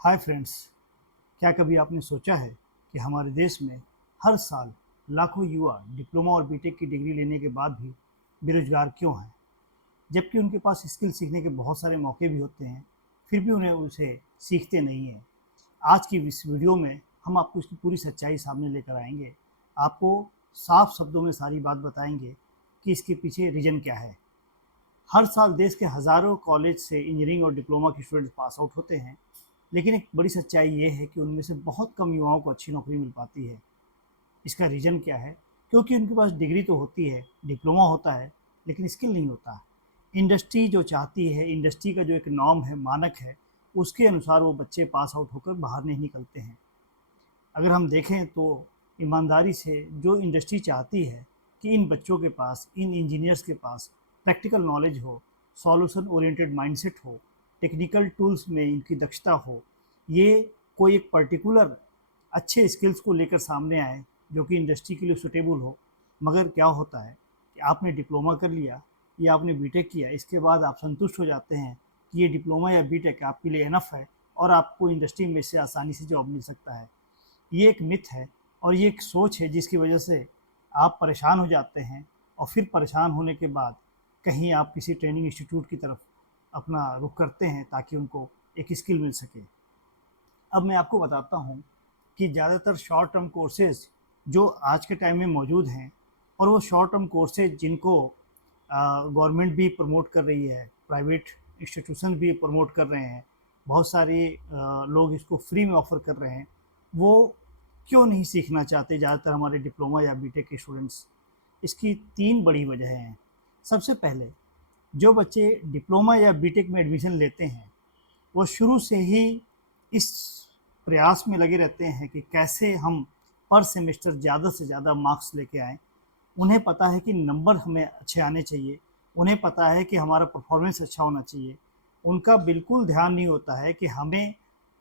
Hi friends. क्या कभी आपने सोचा है कि हमारे देश में हर साल लाखों युवा डिप्लोमा और बीटेक की डिग्री लेने के बाद भी बेरोजगार क्यों हैं, जबकि उनके पास स्किल सीखने के बहुत सारे मौके भी होते हैं, फिर भी उन्हें उसे सीखते नहीं हैं। आज की इस वीडियो में हम आपको इसकी पूरी सच्चाई सामने लेकर आएंगे। आपको साफ शब्दों में सारी बात बताएंगे कि इसके पीछे रीज़न क्या है। हर साल देश के हज़ारों कॉलेज से इंजीनियरिंग और डिप्लोमा के स्टूडेंट्स पास आउट होते हैं, लेकिन एक बड़ी सच्चाई ये है कि उनमें से बहुत कम युवाओं को अच्छी नौकरी मिल पाती है। इसका रीज़न क्या है? क्योंकि उनके पास डिग्री तो होती है, डिप्लोमा होता है, लेकिन स्किल नहीं होता। इंडस्ट्री जो चाहती है, इंडस्ट्री का जो एक नॉर्म है, मानक है, उसके अनुसार वो बच्चे पास आउट होकर बाहर नहीं निकलते हैं। अगर हम देखें तो ईमानदारी से जो इंडस्ट्री चाहती है कि इन बच्चों के पास, इन इंजीनियर्स के पास प्रैक्टिकल नॉलेज हो, सॉल्यूशन ओरिएंटेड माइंडसेट हो, टेक्निकल टूल्स में इनकी दक्षता हो, ये कोई एक पर्टिकुलर अच्छे स्किल्स को लेकर सामने आए जो कि इंडस्ट्री के लिए सुटेबल हो। मगर क्या होता है कि आपने डिप्लोमा कर लिया या आपने बीटेक किया, इसके बाद आप संतुष्ट हो जाते हैं कि ये डिप्लोमा या बीटेक आपके लिए इनफ है और आपको इंडस्ट्री में से आसानी से जॉब मिल सकता है। ये एक मिथ है और ये एक सोच है जिसकी वजह से आप परेशान हो जाते हैं और फिर परेशान होने के बाद कहीं आप किसी ट्रेनिंग इंस्टीट्यूट की तरफ अपना रुख करते हैं ताकि उनको एक स्किल मिल सके। अब मैं आपको बताता हूँ कि ज़्यादातर शॉर्ट टर्म कोर्सेज़ जो आज के टाइम में मौजूद हैं, और वो शॉर्ट टर्म कोर्सेज़ जिनको गवर्नमेंट भी प्रमोट कर रही है, प्राइवेट इंस्टीट्यूशन भी प्रमोट कर रहे हैं, बहुत सारे लोग इसको फ्री में ऑफ़र कर रहे हैं, वो क्यों नहीं सीखना चाहते ज़्यादातर हमारे डिप्लोमा या बीटेक के स्टूडेंट्स? इसकी 3 बड़ी वजह हैं। सबसे पहले, जो बच्चे डिप्लोमा या बीटेक में एडमिशन लेते हैं, वो शुरू से ही इस प्रयास में लगे रहते हैं कि कैसे हम पर सेमेस्टर ज़्यादा से ज़्यादा मार्क्स लेके आएँ। उन्हें पता है कि नंबर हमें अच्छे आने चाहिए, उन्हें पता है कि हमारा परफॉर्मेंस अच्छा होना चाहिए। उनका बिल्कुल ध्यान नहीं होता है कि हमें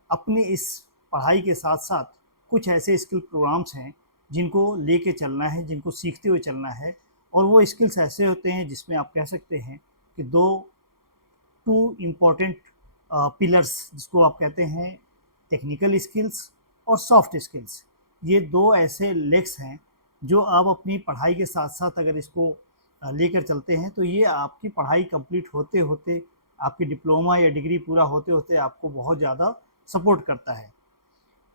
अपनी इस पढ़ाई के साथ-साथ कुछ ऐसे स्किल प्रोग्राम्स हैं जिनको लेके चलना है, जिनको सीखते हुए चलना है, और वो स्किल्स ऐसे होते हैं जिसमें आप कह सकते हैं कि 2 इम्पोर्टेंट पिलर्स जिसको आप कहते हैं टेक्निकल स्किल्स और सॉफ्ट स्किल्स, ये 2 ऐसे लेग्स हैं जो आप अपनी पढ़ाई के साथ-साथ अगर इसको लेकर चलते हैं तो ये आपकी पढ़ाई कंप्लीट होते-होते, आपकी डिप्लोमा या डिग्री पूरा होते-होते आपको बहुत ज़्यादा सपोर्ट करता है।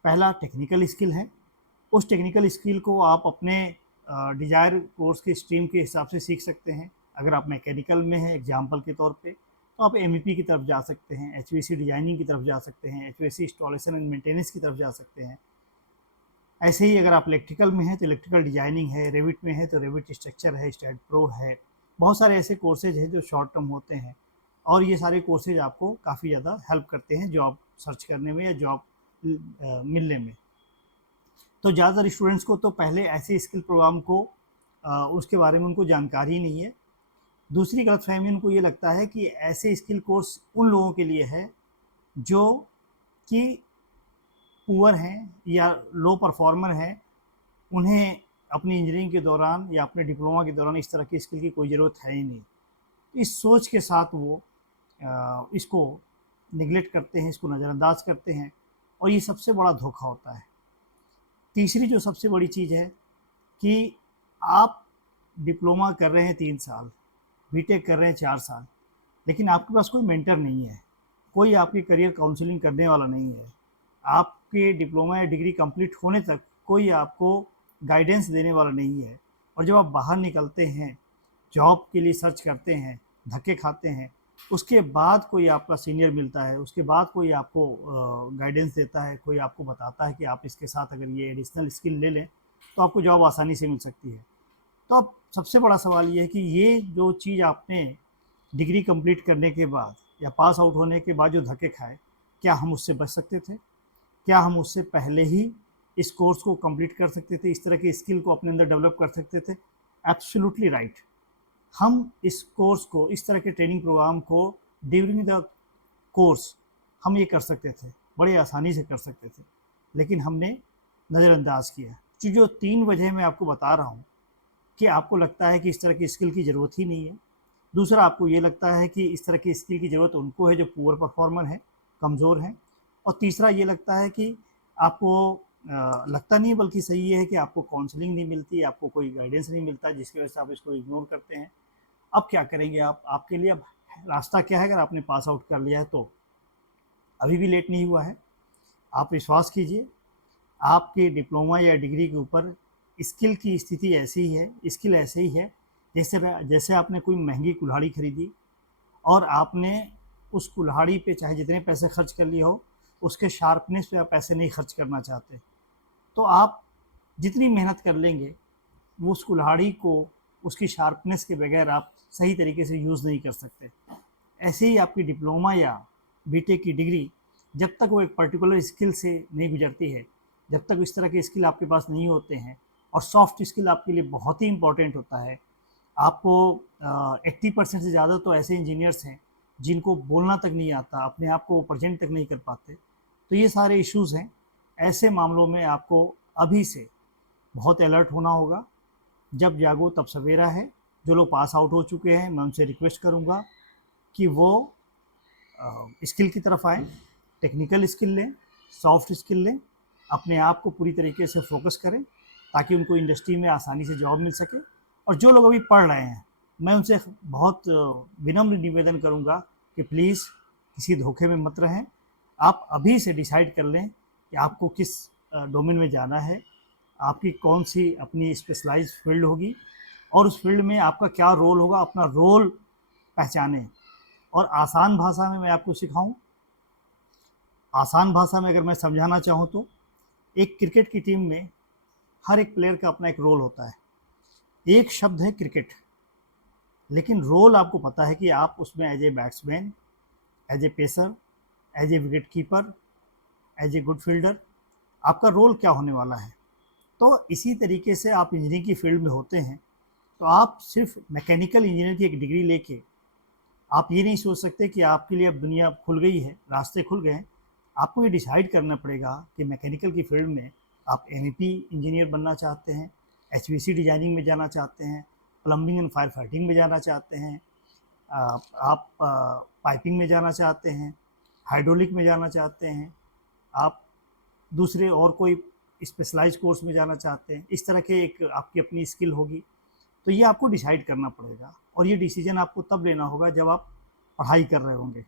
पहला टेक्निकल स्किल है। उस टेक्निकल स्किल को आप अपने डिज़ायर कोर्स के स्ट्रीम के हिसाब से सीख सकते हैं। अगर आप मैकेनिकल में हैं एग्जाम्पल के तौर पे, तो आप एमईपी की तरफ जा सकते हैं, एचवीएसी डिज़ाइनिंग की तरफ जा सकते हैं, एचवीएसी इंस्टॉलेशन एंड मेंटेनेंस की तरफ जा सकते हैं। ऐसे ही अगर आप इलेक्ट्रिकल में हैं तो इलेक्ट्रिकल डिज़ाइनिंग है, रेविट में है तो रेविट स्ट्रक्चर है, स्टैड प्रो है। बहुत सारे ऐसे कोर्सेज हैं जो शॉर्ट टर्म होते हैं, और ये सारे कोर्सेज आपको काफ़ी ज़्यादा हेल्प करते हैं जॉब सर्च करने में या जॉब मिलने में। तो ज़्यादातर स्टूडेंट्स को तो पहले ऐसे स्किल प्रोग्राम को उसके बारे में उनको जानकारी ही नहीं है। दूसरी गलतफ़हमी उनको ये लगता है कि ऐसे स्किल कोर्स उन लोगों के लिए है जो कि पुअर हैं या लो परफॉर्मर हैं, उन्हें अपनी इंजीनियरिंग के दौरान या अपने डिप्लोमा के दौरान इस तरह की स्किल की कोई ज़रूरत है ही नहीं। इस सोच के साथ वो इसको निगलेक्ट करते हैं, इसको नज़रअंदाज करते हैं, और ये सबसे बड़ा धोखा होता है। तीसरी जो सबसे बड़ी चीज़ है कि आप डिप्लोमा कर रहे हैं 3 साल, बीटेक कर रहे हैं 4 साल, लेकिन आपके पास कोई मेंटर नहीं है, कोई आपकी करियर काउंसलिंग करने वाला नहीं है। आपके डिप्लोमा या डिग्री कंप्लीट होने तक कोई आपको गाइडेंस देने वाला नहीं है, और जब आप बाहर निकलते हैं, जॉब के लिए सर्च करते हैं, धक्के खाते हैं, उसके बाद कोई आपका सीनियर मिलता है, उसके बाद कोई आपको गाइडेंस देता है, कोई आपको बताता है कि आप इसके साथ अगर ये एडिशनल स्किल ले लें तो आपको जॉब आसानी से मिल सकती है। तो अब सबसे बड़ा सवाल ये है कि ये जो चीज़ आपने डिग्री कंप्लीट करने के बाद या पास आउट होने के बाद जो धक्के खाए, क्या हम उससे बच सकते थे? क्या हम उससे पहले ही इस कोर्स को कंप्लीट कर सकते थे, इस तरह की स्किल को अपने अंदर डेवलप कर सकते थे? Absolutely right. हम इस कोर्स को, इस तरह के ट्रेनिंग प्रोग्राम को ड्यूरिंग द कोर्स हम ये कर सकते थे, बड़े आसानी से कर सकते थे, लेकिन हमने नज़रअंदाज किया। जो 3 वजह मैं आपको बता रहा हूँ कि आपको लगता है कि इस तरह की स्किल की ज़रूरत ही नहीं है। दूसरा, आपको ये लगता है कि इस तरह की स्किल की ज़रूरत उनको है जो पुअर परफॉर्मर हैं, कमज़ोर हैं। और तीसरा ये लगता है कि आपको लगता नहीं है, बल्कि सही ये है कि आपको काउंसलिंग नहीं मिलती, आपको कोई गाइडेंस नहीं मिलता, जिसकी वजह से आप इसको इग्नोर करते हैं। अब क्या करेंगे आप? आपके लिए अब रास्ता क्या है? अगर आपने पास आउट कर लिया है तो अभी भी लेट नहीं हुआ है। आप विश्वास कीजिए, आपके डिप्लोमा या डिग्री के ऊपर स्किल की स्थिति ऐसी ही है, स्किल ऐसे ही है जैसे जैसे आपने कोई महंगी कुल्हाड़ी खरीदी और आपने उस कुल्हाड़ी पे चाहे जितने पैसे खर्च कर लिए हो, उसके शार्पनेस पे आप पैसे नहीं खर्च करना चाहते। तो आप जितनी मेहनत कर लेंगे, वो उस कुल्हाड़ी को उसकी शार्पनेस के बगैर आप सही तरीके से यूज़ नहीं कर सकते। ऐसे ही आपकी डिप्लोमा या बीटेक की डिग्री जब तक वो एक पर्टिकुलर स्किल से नहीं गुजरती है, जब तक इस तरह के स्किल आपके पास नहीं होते हैं, और सॉफ्ट स्किल आपके लिए बहुत ही इम्पॉर्टेंट होता है। आपको 80% से ज़्यादा तो ऐसे इंजीनियर्स हैं जिनको बोलना तक नहीं आता, अपने आप को प्रेजेंट तक नहीं कर पाते। तो ये सारे इश्यूज़ हैं। ऐसे मामलों में आपको अभी से बहुत अलर्ट होना होगा। जब जागो तब सवेरा है। जो लोग पास आउट हो चुके हैं, मैं उनसे रिक्वेस्ट करूंगा कि वो स्किल की तरफ आएँ, टेक्निकल स्किल लें, सॉफ्ट स्किल लें, अपने आप को पूरी तरीके से फोकस करें ताकि उनको इंडस्ट्री में आसानी से जॉब मिल सके। और जो लोग अभी पढ़ रहे हैं, मैं उनसे बहुत विनम्र निवेदन करूंगा कि प्लीज़ किसी धोखे में मत रहें। आप अभी से डिसाइड कर लें कि आपको किस डोमेन में जाना है, आपकी कौन सी अपनी स्पेशलाइज्ड फील्ड होगी और उस फील्ड में आपका क्या रोल होगा। अपना रोल पहचानें। और आसान भाषा में मैं आपको सिखाऊं, आसान भाषा में अगर मैं समझाना चाहूँ तो एक क्रिकेट की टीम में हर एक प्लेयर का अपना एक रोल होता है। एक शब्द है क्रिकेट, लेकिन रोल आपको पता है कि आप उसमें as a batsman, as a pacer, as a wicket keeper, as a good fielder, आपका रोल क्या होने वाला है। तो इसी तरीके से आप इंजीनियरिंग की फील्ड में होते हैं, तो आप सिर्फ मैकेनिकल इंजीनियर की एक डिग्री लेके आप ये नहीं सोच सकते कि आपके लिए अब दुनिया खुल गई है, रास्ते खुल गए हैं। आपको ये डिसाइड करना पड़ेगा कि मैकेनिकल की फील्ड में आप एमईपी इंजीनियर बनना चाहते हैं, एचवीसी डिजाइनिंग में जाना चाहते हैं, प्लम्बिंग एंड फायर फाइटिंग में जाना चाहते हैं, आप पाइपिंग में जाना चाहते हैं, हाइड्रोलिक में जाना चाहते हैं, आप दूसरे और कोई स्पेशलाइज कोर्स में जाना चाहते हैं। इस तरह के एक आपकी अपनी स्किल होगी। तो ये आपको डिसाइड करना पड़ेगा और ये डिसीजन आपको तब लेना होगा जब आप पढ़ाई कर रहे होंगे।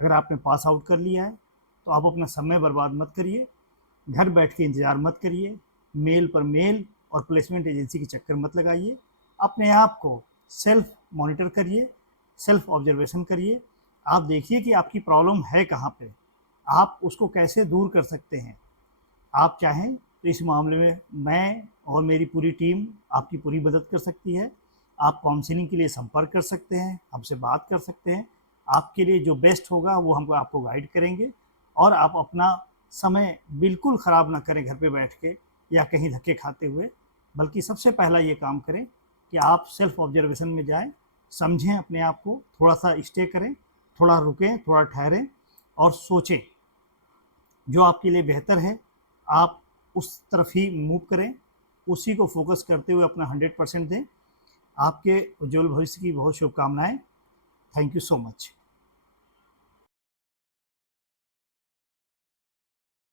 अगर आपने पास आउट कर लिया है तो आप अपना समय बर्बाद मत करिए, घर बैठ के इंतज़ार मत करिए, मेल पर मेल और प्लेसमेंट एजेंसी के चक्कर मत लगाइए। अपने आप को सेल्फ मॉनिटर करिए, सेल्फ ऑब्जर्वेशन करिए। आप देखिए कि आपकी प्रॉब्लम है कहाँ पे, आप उसको कैसे दूर कर सकते हैं। आप चाहें तो इस मामले में मैं और मेरी पूरी टीम आपकी पूरी मदद कर सकती है। आप काउंसलिंग के लिए संपर्क कर सकते हैं, हमसे बात कर सकते हैं। आपके लिए जो बेस्ट होगा वो हम आपको गाइड करेंगे। और आप अपना समय बिल्कुल ख़राब ना करें घर पे बैठ के या कहीं धक्के खाते हुए, बल्कि सबसे पहला ये काम करें कि आप सेल्फ ऑब्जर्वेशन में जाएं, समझें अपने आप को, थोड़ा सा स्टे करें, थोड़ा रुकें, थोड़ा ठहरें और सोचें जो आपके लिए बेहतर है आप उस तरफ ही मूव करें, उसी को फोकस करते हुए अपना 100% दें। आपके उज्जवल भविष्य की बहुत शुभकामनाएं। Thank you so much.